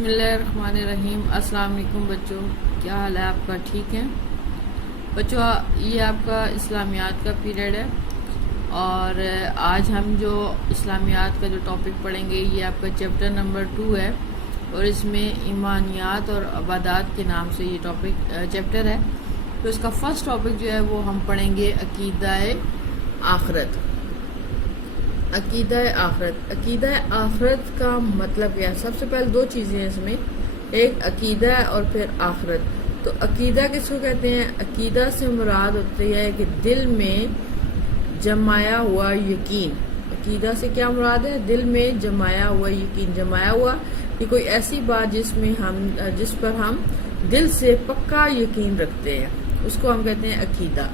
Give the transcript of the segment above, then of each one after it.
بسم اللہ الرحمن الرحیم۔ السلام علیکم بچوں، کیا حال ہے آپ کا؟ ٹھیک ہے بچوں، یہ آپ کا اسلامیات کا پیریڈ ہے اور آج ہم جو اسلامیات کا جو ٹاپک پڑھیں گے یہ آپ کا چیپٹر نمبر 2 ہے اور اس میں ایمانیات اور عبادات کے نام سے یہ ٹاپک چیپٹر ہے۔ تو اس کا فرسٹ ٹاپک جو ہے وہ ہم پڑھیں گے عقیدہ آخرت۔ عقیدہ آخرت کا مطلب کیا ہے؟ سب سے پہلے دو چیزیں ہیں اس میں، ایک عقیدہ اور پھر آخرت۔ تو عقیدہ کس کو کہتے ہیں؟ عقیدہ سے مراد ہوتی ہے کہ دل میں جمایا ہوا یقین۔ عقیدہ سے کیا مراد ہے؟ دل میں جمایا ہوا یقین، جمایا ہوا کہ کوئی ایسی بات جس پر ہم دل سے پکا یقین رکھتے ہیں، اس کو ہم کہتے ہیں عقیدہ۔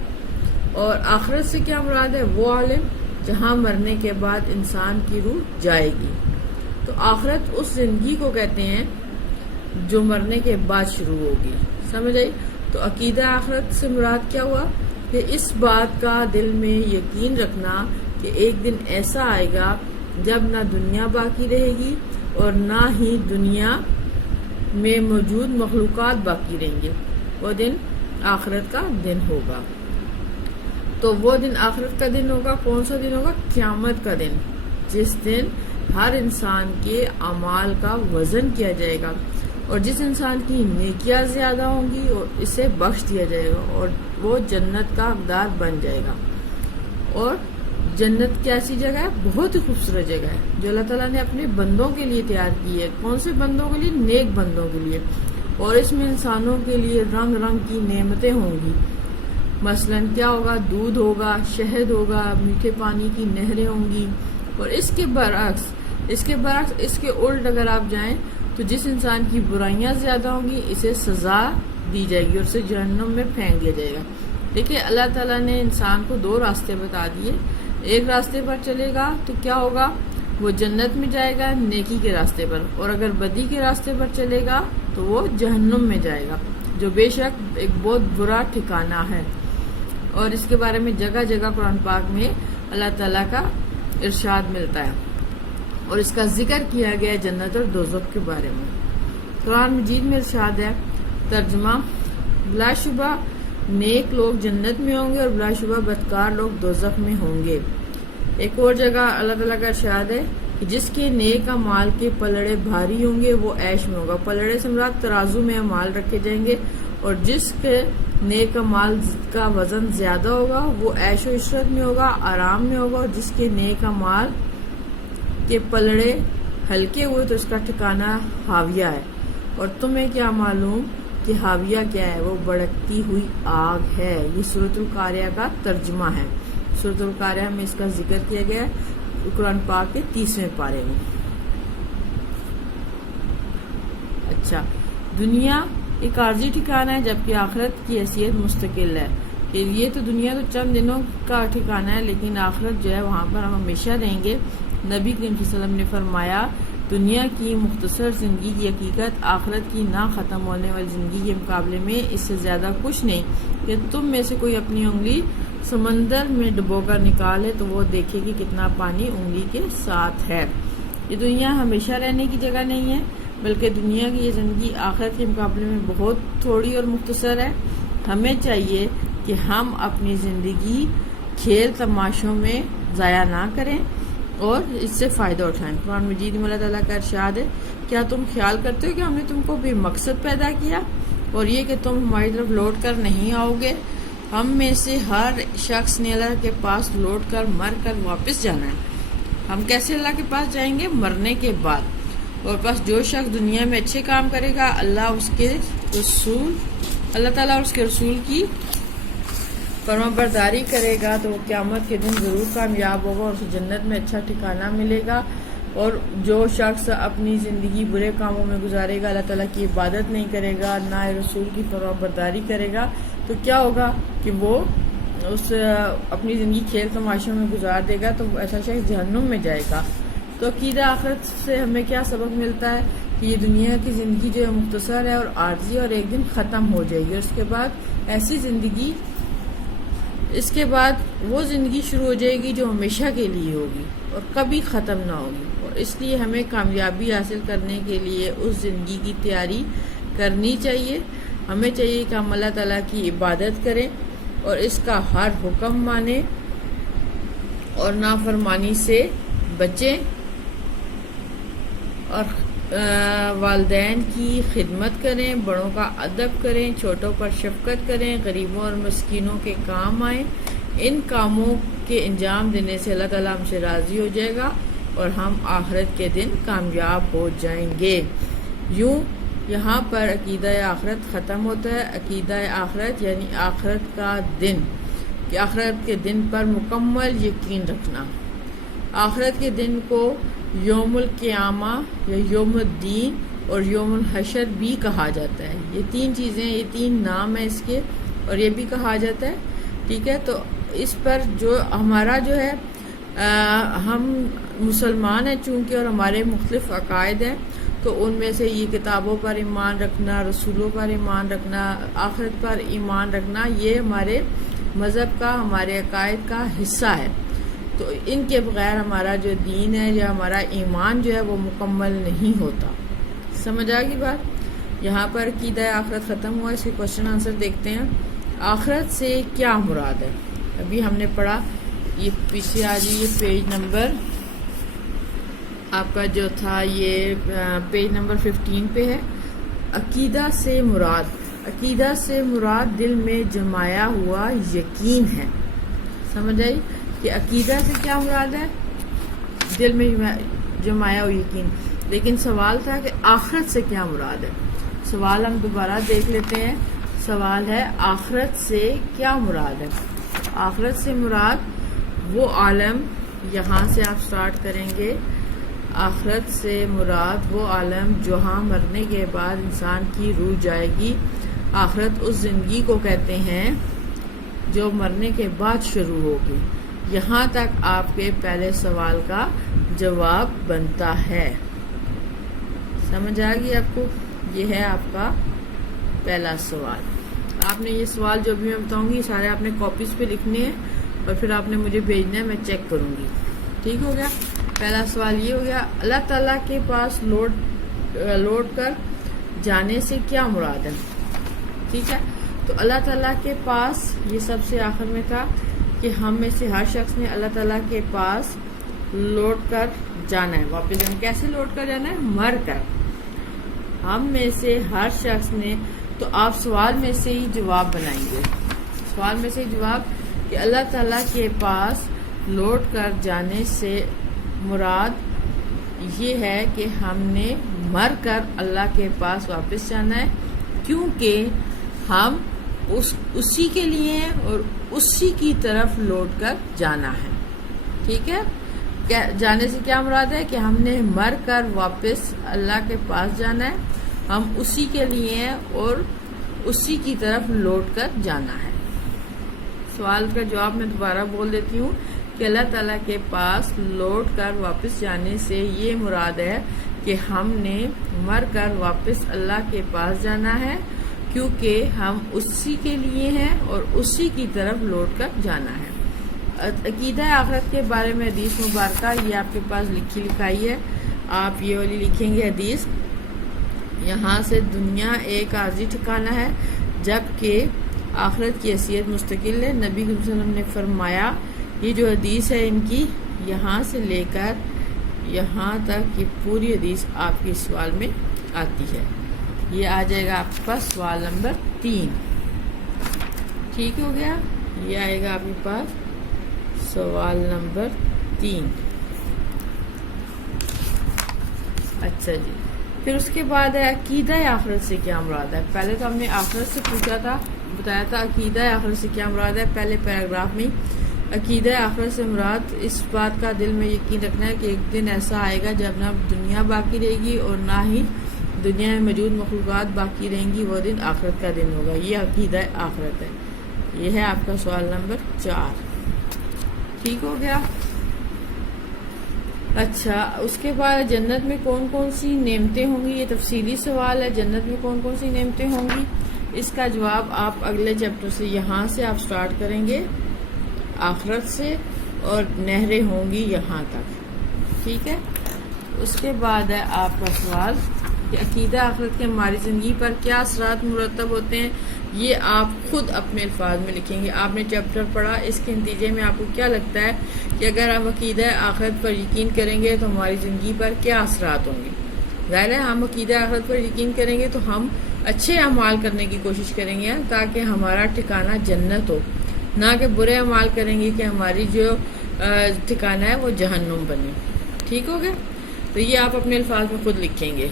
اور آخرت سے کیا مراد ہے؟ وہ عالم جہاں مرنے کے بعد انسان کی روح جائے گی۔ تو آخرت اس زندگی کو کہتے ہیں جو مرنے کے بعد شروع ہوگی، سمجھ آئی؟ تو عقیدہ آخرت سے مراد کیا ہوا کہ اس بات کا دل میں یقین رکھنا کہ ایک دن ایسا آئے گا جب نہ دنیا باقی رہے گی اور نہ ہی دنیا میں موجود مخلوقات باقی رہیں گے۔ وہ دن آخرت کا دن ہوگا۔ تو وہ دن آخرت کا دن ہوگا، کون سا دن ہوگا؟ قیامت کا دن، جس دن ہر انسان کے اعمال کا وزن کیا جائے گا اور جس انسان کی نیکیاں زیادہ ہوں گی اور اسے بخش دیا جائے گا اور وہ جنت کا حقدار بن جائے گا۔ اور جنت کیسی جگہ ہے؟ بہت ہی خوبصورت جگہ ہے جو اللہ تعالیٰ نے اپنے بندوں کے لیے تیار کی ہے۔ کون سے بندوں کے لیے؟ نیک بندوں کے لیے۔ اور اس میں انسانوں کے لیے رنگ رنگ کی نعمتیں ہوں گی۔ مثلا کیا ہوگا؟ دودھ ہوگا، شہد ہوگا، میٹھے پانی کی نہریں ہوں گی۔ اور اس کے برعکس اس کے الٹ اگر آپ جائیں تو جس انسان کی برائیاں زیادہ ہوں گی اسے سزا دی جائے گی اور اسے جہنم میں پھینک دیا جائے گا۔ دیکھیے اللہ تعالیٰ نے انسان کو دو راستے بتا دیے، ایک راستے پر چلے گا تو کیا ہوگا؟ وہ جنت میں جائے گا نیکی کے راستے پر، اور اگر بدی کے راستے پر چلے گا تو وہ جہنم میں جائے گا، جو بے شک ایک بہت برا ٹھکانہ ہے۔ اور اس کے بارے میں جگہ جگہ قرآن پاک میں اللہ تعالیٰ کا ارشاد ملتا ہے اور اس کا ذکر کیا گیا ہے جنت اور دوزخ کے بارے میں۔ قرآن مجید میں ارشاد ہے، ترجمہ: بلا شبہ نیک لوگ جنت میں ہوں گے اور بلا شبہ بدکار لوگ دوزخ میں ہوں گے۔ ایک اور جگہ اللہ تعالیٰ کا ارشاد ہے کہ جس کے نیک اعمال کے پلڑے بھاری ہوں گے وہ عیش میں ہوگا۔ پلڑے سے مراد ترازو میں اعمال رکھے جائیں گے، اور جس کے نیک اعمال کا وزن زیادہ ہوگا وہ عیش و عشرت میں ہوگا، آرام میں ہوگا۔ اور جس کے نیک اعمال کے پلڑے ہلکے ہوئے تو اس کا ٹھکانہ حاویہ ہے۔ اور تمہیں کیا معلوم کہ حاویہ کیا ہے؟ وہ بھڑکتی ہوئی آگ ہے۔ یہ سورۃ القاریہ کا ترجمہ ہے۔ سورۃ القاریہ میں اس کا ذکر کیا گیا ہے قرآن پاک کے 30ویں پارے میں۔ اچھا، دنیا ایک عارضی ٹھکانہ ہے جبکہ آخرت کی حیثیت مستقل ہے۔ کہ یہ تو دنیا تو چند دنوں کا ٹھکانہ ہے لیکن آخرت جو ہے وہاں پر ہم ہمیشہ رہیں گے۔ نبی کریم صلی اللہ علیہ وسلم نے فرمایا، دنیا کی مختصر زندگی کی حقیقت آخرت کی نہ ختم ہونے والی زندگی کے مقابلے میں اس سے زیادہ کچھ نہیں کہ تم میں سے کوئی اپنی انگلی سمندر میں ڈبو کر نکالے تو وہ دیکھے کہ کتنا پانی انگلی کے ساتھ ہے۔ یہ دنیا ہمیشہ رہنے کی جگہ نہیں ہے بلکہ دنیا کی یہ زندگی آخرت کے مقابلے میں بہت تھوڑی اور مختصر ہے۔ ہمیں چاہیے کہ ہم اپنی زندگی کھیل تماشوں میں ضائع نہ کریں اور اس سے فائدہ اٹھائیں۔ قرآن مجید میں اللہ تعالیٰ کا ارشاد ہے، کیا تم خیال کرتے ہو کہ ہم نے تم کو بے مقصد پیدا کیا اور یہ کہ تم ہماری طرف لوٹ کر نہیں آؤ گے؟ ہم میں سے ہر شخص نے اللہ کے پاس لوٹ کر مر کر واپس جانا ہے۔ ہم کیسے اللہ کے پاس جائیں گے؟ مرنے کے بعد۔ اور بس جو شخص دنیا میں اچھے کام کرے گا اللہ تعالیٰ اور اس کے رسول کی فرما برداری کرے گا تو وہ قیامت کے دن ضرور کامیاب ہوگا اور اسے جنت میں اچھا ٹھکانہ ملے گا۔ اور جو شخص اپنی زندگی برے کاموں میں گزارے گا، اللہ تعالیٰ کی عبادت نہیں کرے گا، نہ رسول کی فرما برداری کرے گا، تو کیا ہوگا کہ وہ اپنی زندگی کھیل تماشوں میں گزار دے گا، تو ایسا شخص جہنم میں جائے گا۔ تو عقیدہ آخرت سے ہمیں کیا سبق ملتا ہے کہ یہ دنیا کی زندگی جو ہے مختصر ہے اور عارضی اور ایک دن ختم ہو جائے گی، اور اس کے بعد وہ زندگی شروع ہو جائے گی جو ہمیشہ کے لیے ہوگی اور کبھی ختم نہ ہوگی۔ اور اس لیے ہمیں کامیابی حاصل کرنے کے لیے اس زندگی کی تیاری کرنی چاہیے. ہمیں چاہیے کہ ہم اللہ تعالیٰ کی عبادت کریں اور اس کا ہر حکم مانیں اور نافرمانی سے بچیں اور والدین کی خدمت کریں، بڑوں کا ادب کریں، چھوٹوں پر شفقت کریں، غریبوں اور مسکینوں کے کام آئیں. ان کاموں کے انجام دینے سے اللہ تعالیٰ ہم سے راضی ہو جائے گا اور ہم آخرت کے دن کامیاب ہو جائیں گے. یوں یہاں پر عقیدہ آخرت ختم ہوتا ہے. عقیدہ آخرت یعنی آخرت کا دن، کہ آخرت کے دن پر مکمل یقین رکھنا. آخرت کے دن کو یوم القیامہ یا یوم الدین اور یوم الحشر بھی کہا جاتا ہے. یہ تین چیزیں، یہ تین نام ہیں اس کے، اور یہ بھی کہا جاتا ہے. ٹھیک ہے، تو اس پر جو ہمارا جو ہے ہم مسلمان ہیں چونکہ اور ہمارے مختلف عقائد ہیں، تو ان میں سے یہ کتابوں پر ایمان رکھنا، رسولوں پر ایمان رکھنا، آخرت پر ایمان رکھنا، یہ ہمارے مذہب کا، ہمارے عقائد کا حصہ ہے. تو ان کے بغیر ہمارا جو دین ہے یا ہمارا ایمان جو ہے وہ مکمل نہیں ہوتا. سمجھ آ گئی بات؟ یہاں پر عقیدہ آخرت ختم ہوا. اس کے کوشچن آنسر دیکھتے ہیں. آخرت سے کیا مراد ہے؟ ابھی ہم نے پڑھا، یہ پیچھے آ جائیے، پیج نمبر آپ کا جو تھا یہ پیج نمبر 15 پہ ہے. عقیدہ سے مراد، عقیدہ سے مراد دل میں جمایا ہوا یقین ہے. سمجھ آئی کہ عقیدہ سے کیا مراد ہے؟ دل میں جمایا ہوا یقین. لیکن سوال تھا کہ آخرت سے کیا مراد ہے. سوال ہم دوبارہ دیکھ لیتے ہیں. سوال ہے آخرت سے کیا مراد ہے؟ آخرت سے مراد وہ عالم، یہاں سے آپ سٹارٹ کریں گے. آخرت سے مراد وہ عالم جہاں مرنے کے بعد انسان کی روح جائے گی. آخرت اس زندگی کو کہتے ہیں جو مرنے کے بعد شروع ہوگی. یہاں تک آپ کے پہلے سوال کا جواب بنتا ہے. سمجھ آ گئی آپ کو؟ یہ ہے آپ کا پہلا سوال. آپ نے یہ سوال جو بھی میں بتاؤں گی سارے آپ نے کاپیز پہ لکھنے ہیں اور پھر آپ نے مجھے بھیجنا ہے، میں چیک کروں گی. ٹھیک ہو گیا؟ پہلا سوال یہ ہو گیا، اللہ تعالیٰ کے پاس لوٹ کر جانے سے کیا مراد ہے؟ ٹھیک ہے، تو اللہ تعالیٰ کے پاس، یہ سب سے آخر میں تھا کہ ہم میں سے ہر شخص نے اللہ تعالیٰ کے پاس لوٹ کر جانا ہے. واپس جانا کیسے لوٹ کر جانا ہے؟ مر کر. ہم میں سے ہر شخص نے، تو آپ سوال میں سے ہی جواب بنائیں گے. سوال میں سے جواب کہ اللہ تعالیٰ کے پاس لوٹ کر جانے سے مراد یہ ہے کہ ہم نے مر کر اللہ کے پاس واپس جانا ہے، کیونکہ ہم اسی کے لیے اور اسی کی طرف لوٹ کر جانا ہے. ٹھیک ہے، جانے سے کیا مراد ہے کہ ہم نے مر کر واپس اللہ کے پاس جانا ہے، ہم اسی کے لیے ہیں اور اسی کی طرف لوٹ کر جانا ہے. سوال کا جواب میں دوبارہ بول دیتی ہوں کہ اللہ تعالیٰ کے پاس لوٹ کر واپس جانے سے یہ مراد ہے کہ ہم نے مر کر واپس اللہ کے پاس جانا ہے، کیونکہ ہم اسی کے لیے ہیں اور اسی کی طرف لوٹ کر جانا ہے. عقیدہ آخرت کے بارے میں حدیث مبارکہ یہ آپ کے پاس لکھی لکھائی ہے. آپ یہ والی لکھیں گے حدیث، یہاں سے دنیا ایک عارضی ٹھکانہ ہے جبکہ آخرت کی حیثیت مستقل ہے. نبی صلی اللہ علیہ وسلم نے فرمایا، یہ جو حدیث ہے ان کی، یہاں سے لے کر یہاں تک یہ پوری حدیث آپ کے سوال میں آتی ہے. یہ آ جائے گا آپ کے پاس سوال نمبر 3. ٹھیک ہو گیا؟ یہ آئے گا آپ کے پاس سوال نمبر 3. اچھا جی، پھر اس کے بعد ہے عقیدہ آخرت سے کیا مراد ہے. پہلے تو ہم نے آخرت سے پوچھا تھا، بتایا تھا عقیدہ آخرت سے کیا مراد ہے. پہلے پیراگراف میں عقیدہ آخرت سے مراد اس بات کا دل میں یقین رکھنا ہے کہ ایک دن ایسا آئے گا جب نہ دنیا باقی رہے گی اور نہ ہی دنیا میں موجود مخلوقات باقی رہیں گی. وہ دن آخرت کا دن ہوگا. یہ عقیدہ آخرت ہے. یہ ہے آپ کا سوال نمبر 4. ٹھیک ہو گیا؟ اچھا، اس کے بعد جنت میں کون کون سی نعمتیں ہوں گی. یہ تفصیلی سوال ہے. جنت میں کون کون سی نعمتیں ہوں گی، اس کا جواب آپ اگلے چیپٹر سے، یہاں سے آپ سٹارٹ کریں گے آخرت سے، اور نہریں ہوں گی یہاں تک. ٹھیک ہے، اس کے بعد ہے آپ کا سوال کہ عقیدہ آخرت کے ہماری زندگی پر کیا اثرات مرتب ہوتے ہیں. یہ آپ خود اپنے الفاظ میں لکھیں گے. آپ نے چیپٹر پڑھا، اس کے نتیجے میں آپ کو کیا لگتا ہے کہ اگر ہم عقیدہ آخرت پر یقین کریں گے تو ہماری زندگی پر کیا اثرات ہوں گے. ظاہر ہے ہم عقیدہ آخرت پر یقین کریں گے تو ہم اچھے اعمال کرنے کی کوشش کریں گے تاکہ ہمارا ٹھکانہ جنت ہو، نہ کہ برے اعمال کریں گے کہ ہماری جو ٹھکانہ ہے وہ جہنم بنے. ٹھیک ہو گیا؟ تو یہ آپ اپنے الفاظ میں خود لکھیں گے.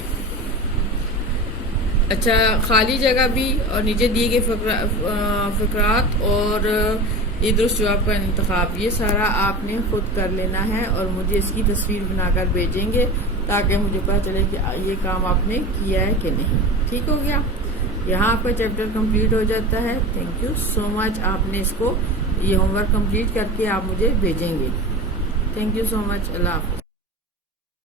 اچھا، خالی جگہ بھی اور نیچے دیے گئے فقرات اور یہ درست جواب کا انتخاب، یہ سارا آپ نے خود کر لینا ہے اور مجھے اس کی تصویر بنا کر بھیجیں گے تاکہ مجھے پتہ چلے کہ یہ کام آپ نے کیا ہے کہ نہیں. ٹھیک ہو گیا؟ یہاں آپ کا چیپٹر کمپلیٹ ہو جاتا ہے. تھینک یو سو مچ. آپ نے اس کو یہ ہوم ورک کمپلیٹ کر کے آپ مجھے بھیجیں گے. تھینک یو سو مچ. اللہ حافظ.